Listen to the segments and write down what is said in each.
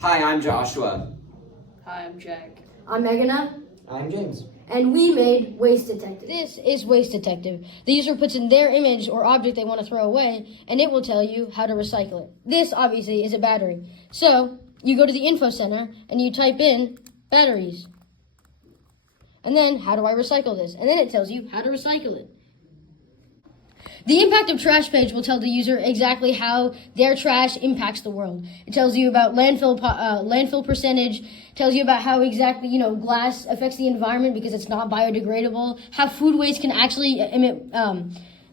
Hi, I'm Joshua. Hi, I'm Jack. I'm Meghana, I'm James. and we made Waste Detective. This is Waste Detective. The user puts in their image or object they want to throw away, and it will tell you how to recycle it. This, obviously, is a battery. So, you go to the info center, and you type in batteries. And then, how do I recycle this? And then it tells you how to recycle it. The impact of trash page will tell the user exactly how their trash impacts the world. It tells you about landfill percentage, tells you about how exactly, glass affects the environment because it's not biodegradable, how food waste can actually emit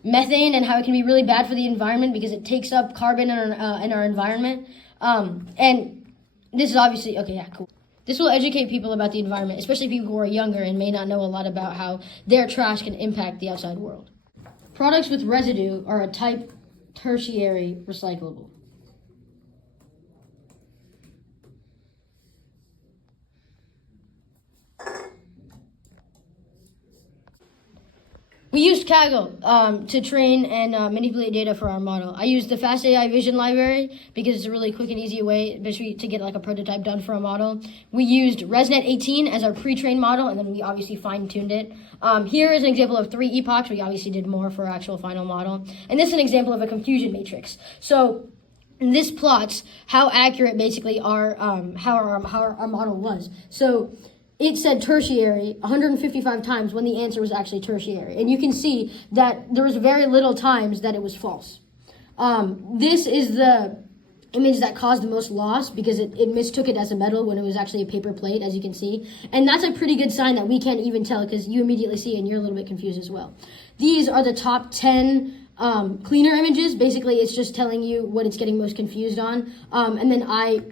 methane and how it can be really bad for the environment because it takes up carbon in our environment. And this is obviously, okay, yeah, cool. This will educate people about the environment, especially people who are younger and may not know a lot about how their trash can impact the outside world. Products with residue are a type tertiary recyclable. We used Kaggle to train and manipulate data for our model. I used the Fast AI Vision library because it's a really quick and easy way, especially to get like a prototype done for a model. We used ResNet 18 as our pre-trained model, and then we obviously fine-tuned it. Here is an example of 3 epochs. We obviously did more for our actual final model. And this is an example of a confusion matrix. So this plots how accurate basically how our model was. So it said tertiary 155 times when the answer was actually tertiary. And you can see that there was very little times that it was false. This is the image that caused the most loss because it mistook it as a metal when it was actually a paper plate, as you can see. And that's a pretty good sign that we can't even tell because you immediately see and you're a little bit confused as well. These are the top 10 cleaner images. Basically, it's just telling you what it's getting most confused on. And then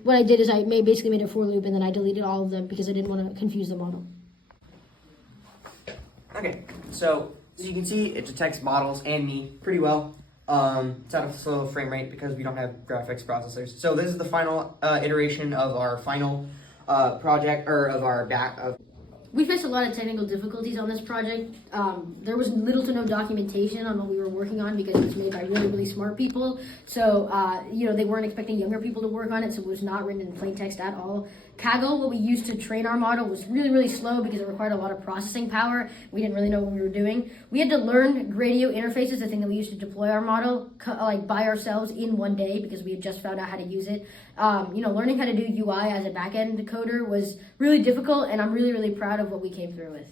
what I did is I basically made a for loop and then I deleted all of them because I didn't want to confuse the model. Okay, so as you can see, it detects models and me pretty well. It's at a slow frame rate because we don't have graphics processors. So this is the final iteration of our final project, or of our We faced a lot of technical difficulties on this project. There was little to no documentation on what we were working on because it was made by really, really smart people. So, they weren't expecting younger people to work on it, so it was not written in plain text at all. Kaggle, what we used to train our model, was really, really slow because it required a lot of processing power. We didn't really know what we were doing. We had to learn radio interfaces, the thing that we used to deploy our model, by ourselves in one day because we had just found out how to use it. Learning how to do UI as a back-end coder was really difficult, and I'm really, really proud of what we came through with.